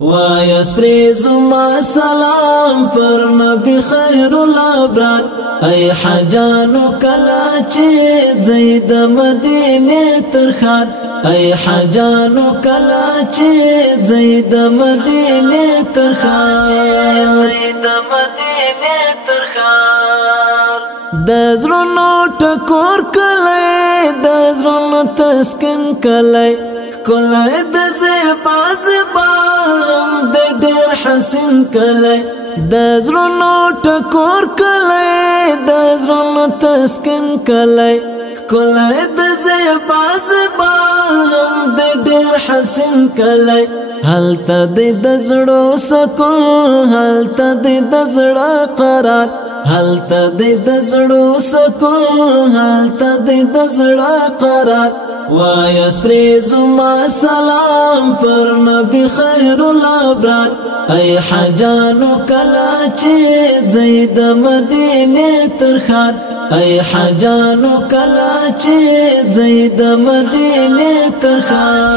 وایس پریزما سلام پر نبی خیر الابرار ای حجانو کلا چه زید مدینه ترخار ای حجانو کلا چه زید مدینه ترخار دزرونو ټکور کله دزرونو تسکن کله کله د زیبا زیبا د ډېر حسین کله دزرونو ټکور کله دزرونو تسکن کله کله د زیبا زیبا د ډېر حسین کله هلته د زړو سکون هلته د زړه قرار هلته د زړو سکون هلته د زړه قرار وایس پریزما سلام پر نبی خیر الابرار ای حجانو کلا چه زید مدینه ترخار ای حجانو کلا چه زید مدینه ترخار